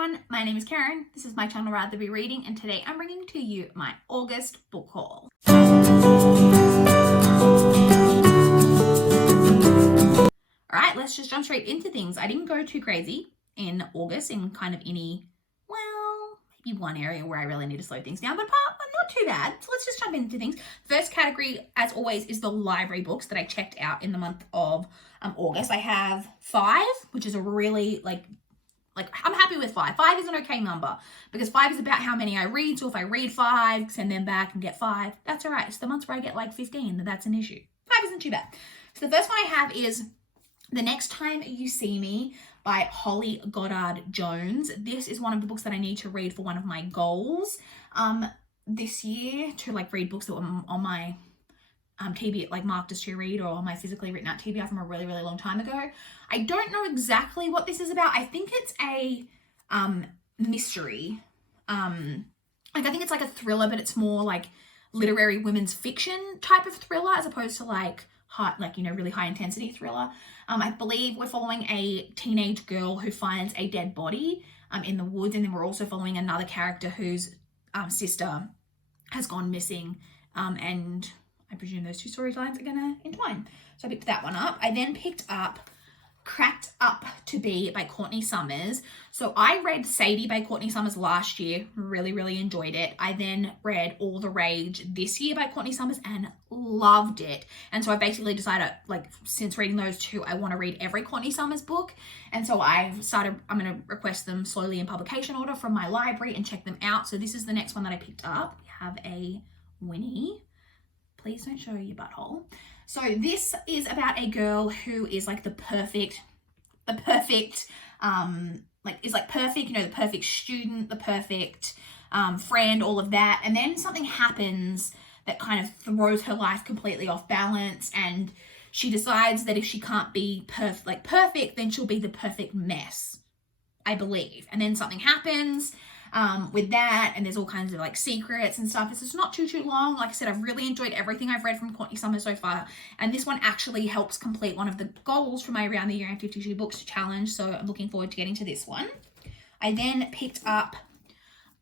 everyone, my name is Karen, this is my channel Rather Be Reading, and today I'm bringing to you my August book haul. Alright, let's just jump straight into things. I didn't go too crazy in August in kind of any, well, maybe one area where I really need to slow things down, but not too bad. So let's just jump into things. First category, as always, is the library books that I checked out in the month of August. I have 5, which is a really, I'm happy with 5. 5 is an okay number because 5 is about how many I read. So if I read 5, send them back and get 5, that's all right. It's the months where I get like 15 that's an issue. 5 isn't too bad. So the first one I have is The Next Time You See Me by Holly Goddard Jones. This is one of the books that I need to read for one of my goals this year, to read books that were on my TBR, marked as to read, or on my physically written out TBR from a really, really long time ago. I don't know exactly what this is about. I think it's a mystery. I think it's like a thriller, but it's more like literary women's fiction type of thriller as opposed to really high intensity thriller. I believe we're following a teenage girl who finds a dead body in the woods, and then we're also following another character whose sister has gone missing, and I presume those two storylines are gonna entwine. So I picked that one up. I then picked up Cracked Up to Be by Courtney Summers. So I read Sadie by Courtney Summers last year, really, really enjoyed it. I then read All the Rage this year by Courtney Summers and loved it. And so I basically decided, since reading those two, I want to read every Courtney Summers book. And so I'm going to request them slowly in publication order from my library and check them out. So this is the next one that I picked up. We have a Winnie. Please don't show your butthole. So this is about a girl who is the perfect, the perfect student, the perfect friend, all of that. And then something happens that kind of throws her life completely off balance. And she decides that if she can't be perfect, then she'll be the perfect mess, I believe. And then something happens with that, and there's all kinds of secrets and stuff. It's not too long. Like I said, I've really enjoyed everything I've read from Courtney Summers so far, and this one actually helps complete one of the goals for my Around the Year and 52 Books challenge, so I'm looking forward to getting to this one. I then picked up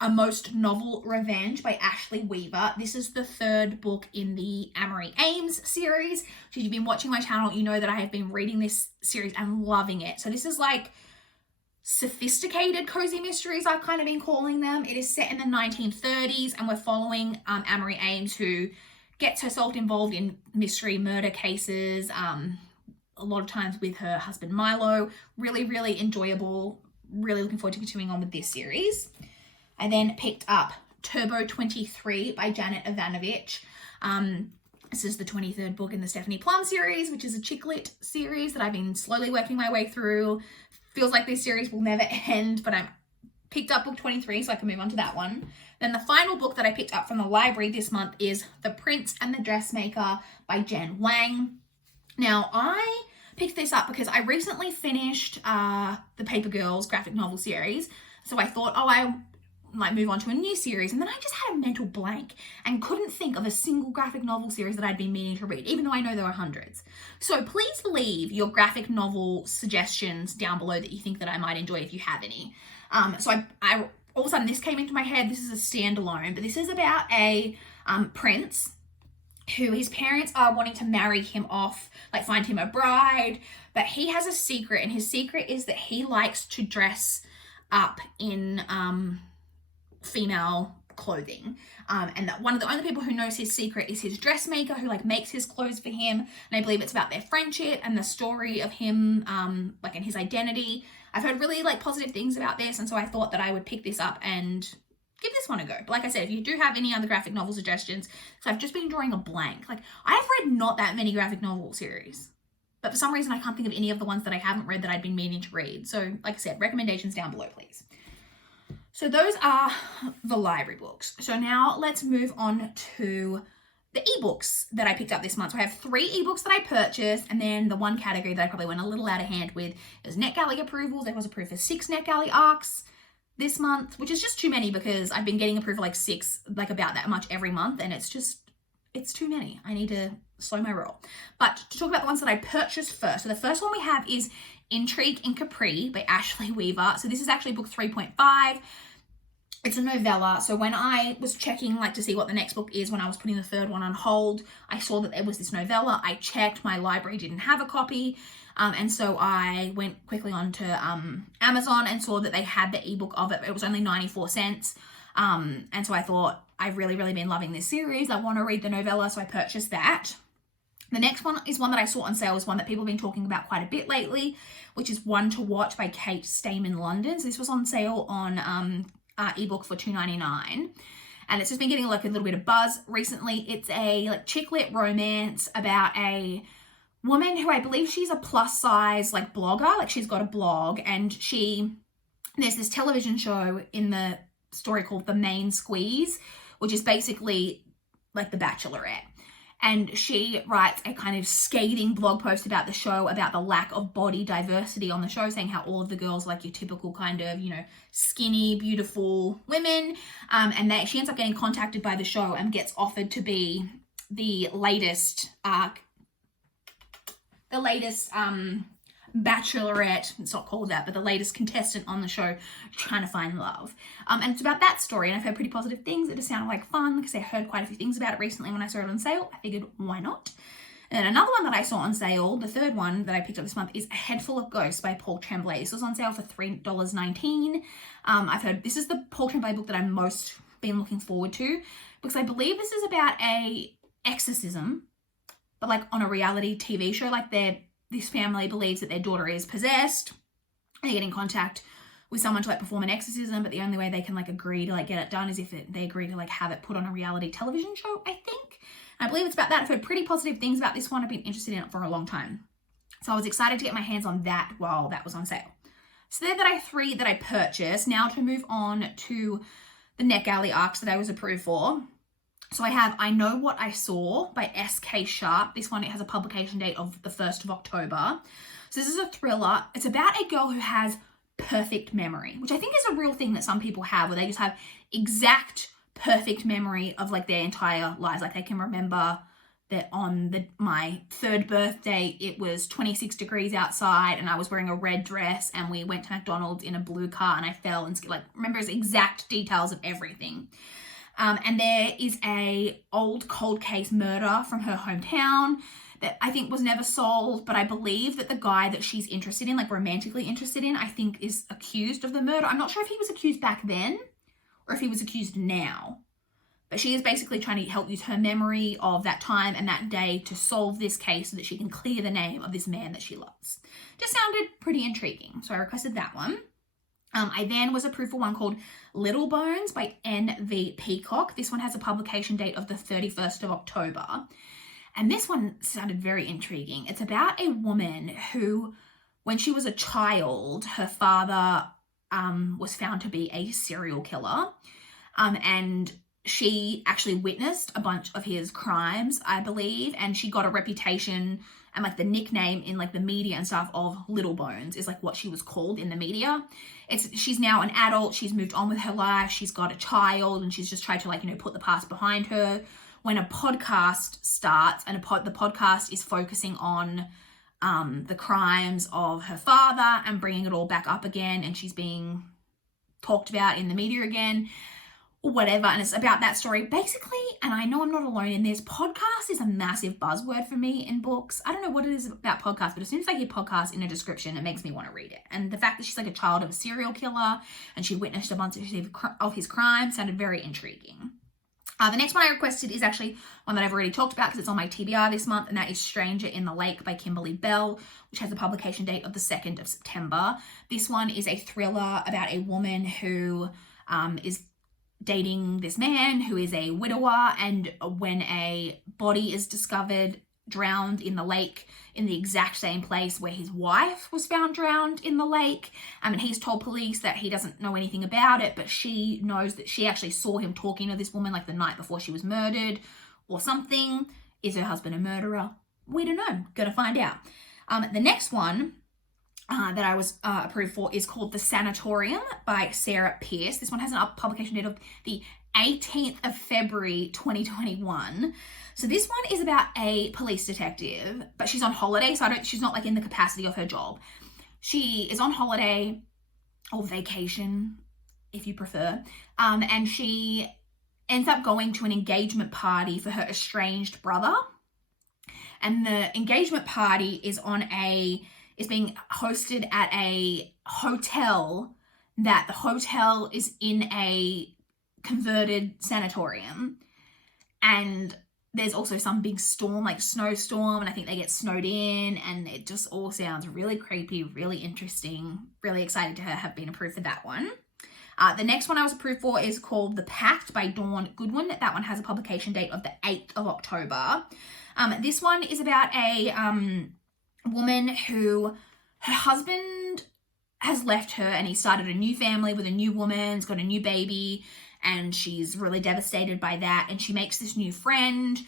A Most Novel Revenge by Ashley Weaver. This is the 3rd book in the Amory Ames series. So if you've been watching my channel, you know that I have been reading this series and loving it. So this is sophisticated cozy mysteries, I've kind of been calling them. It is set in the 1930s, and we're following Amory Ames, who gets herself involved in mystery murder cases, a lot of times with her husband Milo. Really, really enjoyable. Really looking forward to continuing on with this series. I then picked up Turbo 23 by Janet Ivanovich. This is the 23rd book in the Stephanie Plum series, which is a chick lit series that I've been slowly working my way through. Feels like this series will never end, but I picked up book 23, so I can move on to that one. Then the final book that I picked up from the library this month is The Prince and the Dressmaker by Jen Wang. Now, I picked this up because I recently finished the Paper Girls graphic novel series, so I thought, I might move on to a new series, and then I just had a mental blank and couldn't think of a single graphic novel series that I'd been meaning to read, even though I know there are hundreds. So please leave your graphic novel suggestions down below that you think that I might enjoy if you have any. So I all of a sudden this came into my head. This is a standalone, but this is about a prince who his parents are wanting to marry him off, find him a bride, but he has a secret, and his secret is that he likes to dress up in female clothing, and that one of the only people who knows his secret is his dressmaker, who makes his clothes for him. And I believe it's about their friendship and the story of him and his identity. I've heard really positive things about this, and so I thought that I would pick this up and give this one a go. But like I said, if you do have any other graphic novel suggestions, so I've just been drawing a blank. I've read not that many graphic novel series, but for some reason I can't think of any of the ones that I haven't read that I'd been meaning to read. So like I said, recommendations down below, please. So those are the library books. So now let's move on to the ebooks that I picked up this month. So I have 3 ebooks that I purchased, and then the one category that I probably went a little out of hand with is NetGalley approvals. I was approved for 6 NetGalley arcs this month, which is just too many because I've been getting approved for 6, about that much every month, and it's too many. I need to slow my roll. But to talk about the ones that I purchased first. So the first one we have is Intrigue in Capri by Ashley Weaver. So this is actually book 3.5. It's a novella. So when I was checking like to see what the next book is, when I was putting the third one on hold, I saw that there was this novella. I checked, my library didn't have a copy. And so I went quickly onto Amazon and saw that they had the ebook of it. It was only 94 cents. And so I thought, I've really been loving this series. I want to read the novella, so I purchased that. The next one is one that I saw on sale, is one that people have been talking about quite a bit lately, which is One to Watch by Kate Stayman London. So this was on sale on ebook for $2.99. And it's just been getting like a little bit of buzz recently. It's a like chick lit romance about a woman who I believe she's a plus size like blogger. Like she's got a blog, and there's this television show in the story called The Main Squeeze, which is basically like The Bachelorette. And she writes a kind of scathing blog post about the show, about the lack of body diversity on the show, saying how all of the girls are like your typical kind of, you know, skinny, beautiful women. And that she ends up getting contacted by the show and gets offered to be the latest Bachelorette, it's not called that, but the latest contestant on the show trying to find love. And it's about that story, and I've heard pretty positive things. It just sounded like fun because I heard quite a few things about it recently when I saw it on sale. I figured, why not? And then another one that I saw on sale, the third one that I picked up this month, is A Head Full of Ghosts by Paul Tremblay. This was on sale for $3.19. I've heard this is the Paul Tremblay book that I'm most been looking forward to, because I believe this is about a exorcism, but like on a reality TV show. Like this family believes that their daughter is possessed. They get in contact with someone to like perform an exorcism, but the only way they can like agree to like get it done is if they agree to like have it put on a reality television show, I think. And I believe it's about that. I've heard pretty positive things about this one. I've been interested in it for a long time. So I was excited to get my hands on that while that was on sale. So there are three that I purchased. Now to move on to the NetGalley arcs that I was approved for. So I have I Know What I Saw by S.K. Sharp. This one, it has a publication date of the 1st of October. So this is a thriller. It's about a girl who has perfect memory, which I think is a real thing that some people have, where they just have exact perfect memory of like their entire lives. Like they can remember that on my 3rd birthday, it was 26 degrees outside and I was wearing a red dress and we went to McDonald's in a blue car and I fell and like remembers exact details of everything. And there is a old cold case murder from her hometown that I think was never solved, but I believe that the guy that she's interested in, like romantically interested in, I think is accused of the murder. I'm not sure if he was accused back then or if he was accused now, but she is basically trying to help use her memory of that time and that day to solve this case so that she can clear the name of this man that she loves. Just sounded pretty intriguing, so I requested that one. I then was approved for one called Little Bones by N.V. Peacock. This one has a publication date of the 31st of October. And this one sounded very intriguing. It's about a woman who, when she was a child, her father was found to be a serial killer. And she actually witnessed a bunch of his crimes, I believe. And she got a reputation and like the nickname in like the media and stuff of Little Bones is like what she was called in the media. She's now an adult. She's moved on with her life. She's got a child and she's just tried to like, you know, put the past behind her. When a podcast starts and the podcast is focusing on the crimes of her father and bringing it all back up again, and she's being talked about in the media again, or whatever, and it's about that story basically. And I know I'm not alone in this. Podcast is a massive buzzword for me in books. I don't know what it is about podcasts, but as soon as I hear podcast in a description, it makes me want to read it. And the fact that she's like a child of a serial killer and she witnessed a bunch of his crimes sounded very intriguing. The next one I requested is actually one that I've already talked about because it's on my TBR this month, and that is Stranger in the Lake by Kimberly Bell, which has a publication date of the 2nd of September. This one is a thriller about a woman who is dating this man who is a widower, and when a body is discovered drowned in the lake in the exact same place where his wife was found drowned in the lake, and he's told police that he doesn't know anything about it, but she knows that she actually saw him talking to this woman like the night before she was murdered or something. Is her husband a murderer? We don't know. Gonna find out. The next one that I was approved for is called The Sanatorium by Sarah Pierce. This one has an publication date of the 18th of February 2021. So this one is about a police detective, but she's on holiday, so she's not like in the capacity of her job. She is on holiday or vacation, if you prefer, and she ends up going to an engagement party for her estranged brother. And the engagement party is being hosted at a hotel, that the hotel is in a converted sanatorium. And there's also some big storm, like snowstorm, and I think they get snowed in, and it just all sounds really creepy, really interesting. Really excited to have been approved for that one. The next one I was approved for is called The Pact by Dawn Goodwin. That one has a publication date of the 8th of October. This one is about a woman who, her husband has left her and he started a new family with a new woman, has got a new baby, and she's really devastated by that. And she makes this new friend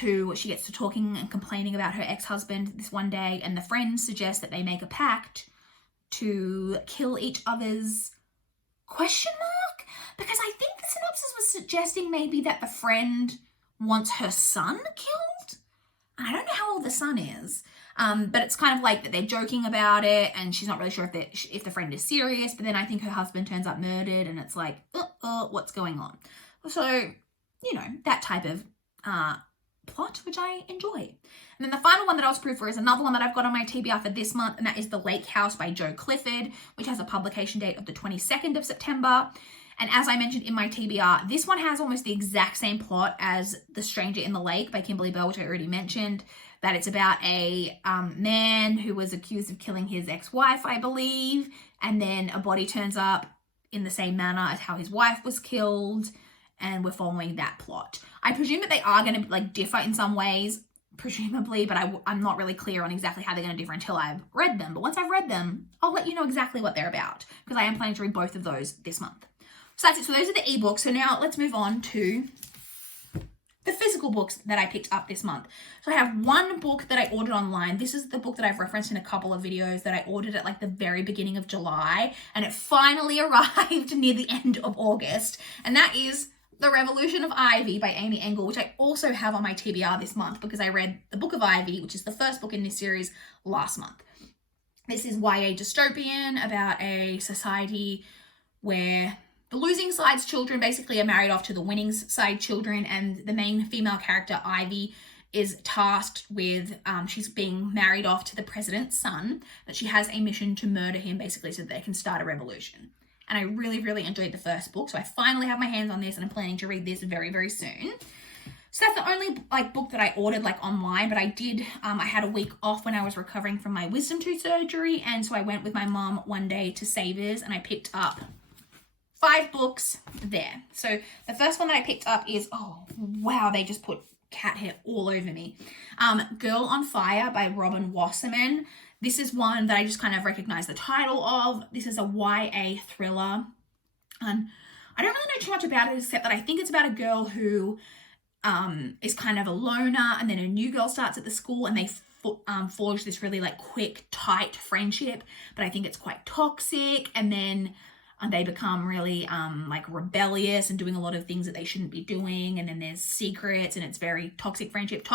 who she gets to talking and complaining about her ex-husband this one day, and the friend suggests that they make a pact to kill each other's question mark, because I think the synopsis was suggesting maybe that the friend wants her son killed. And I don't know how old the son is, but it's kind of like that they're joking about it, and she's not really sure if the friend is serious. But then I think her husband turns up murdered, and it's like, what's going on? So, you know, that type of plot, which I enjoy. And then the final one that I was approved for is another one that I've got on my TBR for this month, and that is The Lake House by Jo Clifford, which has a publication date of the 22nd of September. And as I mentioned in my TBR, this one has almost the exact same plot as The Stranger in the Lake by Kimberly Bell, which I already mentioned, that it's about a man who was accused of killing his ex-wife, I believe, and then a body turns up in the same manner as how his wife was killed, and we're following that plot. I presume that they are going to like differ in some ways, presumably, but I'm not really clear on exactly how they're going to differ until I've read them. But once I've read them, I'll let you know exactly what they're about, because I am planning to read both of those this month. So that's it. So those are the ebooks. So now let's move on to the physical books that I picked up this month. So I have one book that I ordered online. This is the book that I've referenced in a couple of videos that I ordered at like the very beginning of July, and it finally arrived near the end of August. And that is The Revolution of Ivy by Amy Engel, which I also have on my TBR this month because I read The Book of Ivy, which is the first book in this series, last month. This is YA dystopian about a society where the losing side's children basically are married off to the winning side children, and the main female character, Ivy, is tasked with, she's being married off to the president's son, that she has a mission to murder him basically so that they can start a revolution. And I really, really enjoyed the first book, so I finally have my hands on this and I'm planning to read this very, very soon. So that's the only book that I ordered online, but I did, I had a week off when I was recovering from my wisdom tooth surgery, and so I went with my mom one day to Savers and I picked up 5 books there. So the first one that I picked up is, oh wow, they just put cat hair all over me. Girl on Fire by Robin Wasserman. This is one that I just kind of recognize the title of. This is a YA thriller. I don't really know too much about it, except that I think it's about a girl who is kind of a loner, and then a new girl starts at the school, and they forge this really quick, tight friendship, but I think it's quite toxic, and then they become really rebellious and doing a lot of things that they shouldn't be doing, and then there's secrets, and it's very toxic friendships,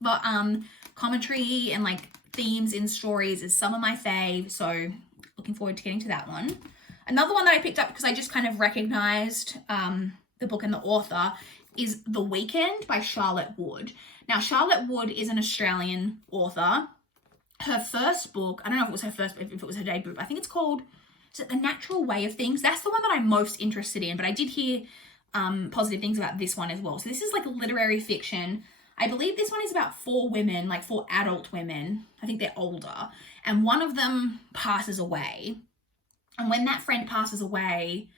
but commentary and themes in stories is some of my fave, so looking forward to getting to that one. Another one that I picked up because I just kind of recognized the book and the author is The Weekend by Charlotte Wood. Now, Charlotte Wood is an Australian author. Her first book, I don't know if it was her first, if it was her debut, I think it's called, is it The Natural Way of Things? That's the one that I'm most interested in, but I did hear positive things about this one as well. So this is literary fiction. I believe this one is about 4 women, 4 adult women. I think they're older. And one of them passes away. And when that friend passes away,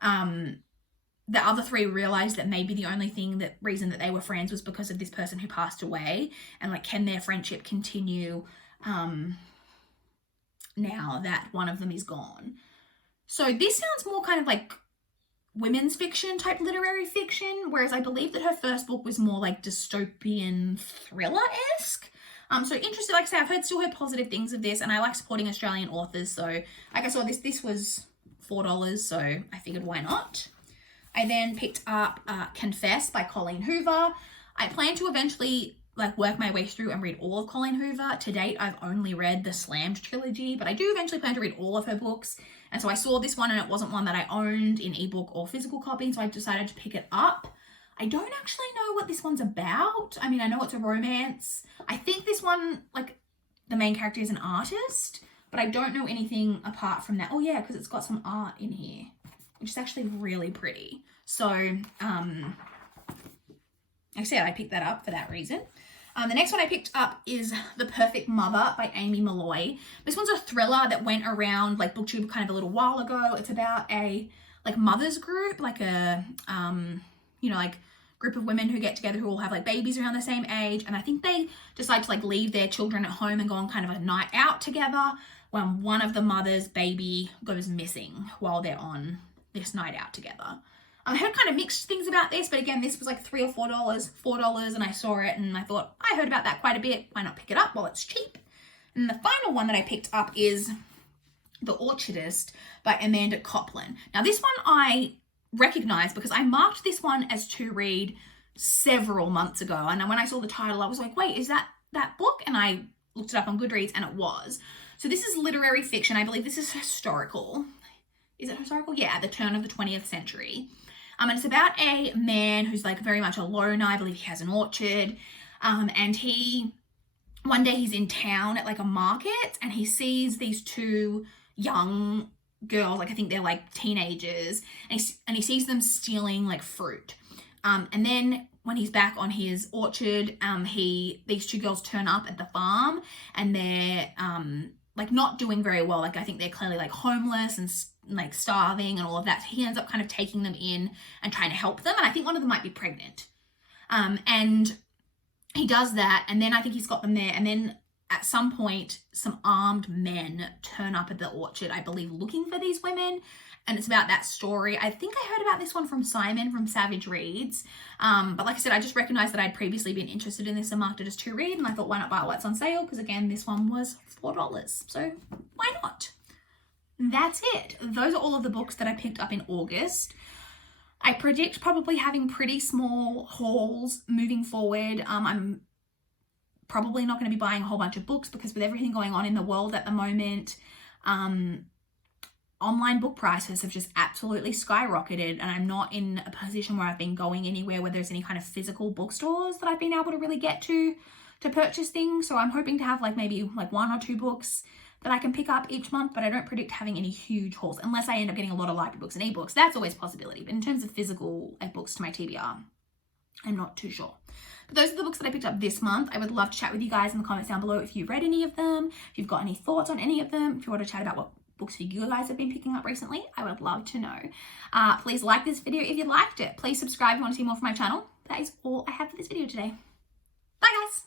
the other 3 realize that maybe the only reason that they were friends was because of this person who passed away. And can their friendship continue now that one of them is gone? So this sounds more kind of women's fiction type literary fiction, whereas I believe that her first book was more dystopian thriller-esque. So interested, like I say, I've still heard positive things of this, and I like supporting Australian authors, so I saw this was $4, so I figured why not. I then picked up Confess by Colleen Hoover. I plan to eventually like work my way through and read all of Colleen Hoover. To date, I've only read the Slammed trilogy, but I do eventually plan to read all of her books. And so I saw this one and it wasn't one that I owned in ebook or physical copy, so I decided to pick it up. I don't actually know what this one's about. I mean, I know it's a romance. I think this one, like, the main character is an artist, but I don't know anything apart from that. Oh yeah, because it's got some art in here, which is actually really pretty. So, like I said, I picked that up for that reason. The next one I picked up is The Perfect Mother by Amy Malloy. This one's a thriller that went around like BookTube kind of a little while ago. It's about a like mothers group, like a, you know, like group of women who get together who all have like babies around the same age. And I think they decide to like leave their children at home and go on kind of a night out together when one of the mother's baby goes missing while they're on this night out together. I heard kind of mixed things about this, but again, this was like $3 or $4, and I saw it and I thought, I heard about that quite a bit. Why not pick it up while it's cheap? And the final one that I picked up is The Orchardist by Amanda Copland. Now this one I recognize because I marked this one as to read several months ago. And when I saw the title, I was like, wait, is that book? And I looked it up on Goodreads and it was. So this is literary fiction. I believe this is historical. Is it historical? Yeah, at the turn of the 20th century. And it's about a man who's like very much a loner. I believe he has an orchard. And one day he's in town at like a market and he sees these two young girls, like I think they're like teenagers, and he sees them stealing like fruit. And then when he's back on his orchard, these two girls turn up at the farm and they're like not doing very well. Like I think they're clearly like homeless and like starving and all of that. So he ends up kind of taking them in and trying to help them. And I think one of them might be pregnant. And he does that. And then I think he's got them there. And then at some point, some armed men turn up at the orchard, I believe, looking for these women. And it's about that story. I think I heard about this one from Simon from Savage Reads. But like I said, I just recognized that I'd previously been interested in this and marked it as to read. And I thought, why not buy it while it's on sale? Because again, this one was $4. So why not? That's it. Those are all of the books that I picked up in August. I predict probably having pretty small hauls moving forward. I'm probably not going to be buying a whole bunch of books because with everything going on in the world at the moment, online book prices have just absolutely skyrocketed, and I'm not in a position where I've been going anywhere where there's any kind of physical bookstores that I've been able to really get to purchase things. So I'm hoping to have like maybe like 1 or 2 books that I can pick up each month, but I don't predict having any huge hauls unless I end up getting a lot of library books and ebooks. That's always a possibility. But in terms of physical books to my TBR, I'm not too sure. But those are the books that I picked up this month. I would love to chat with you guys in the comments down below if you've read any of them, if you've got any thoughts on any of them, if you want to chat about what books you guys have been picking up recently. I would love to know. Please like this video if you liked it. Please subscribe if you want to see more from my channel. That is all I have for this video today. Bye guys.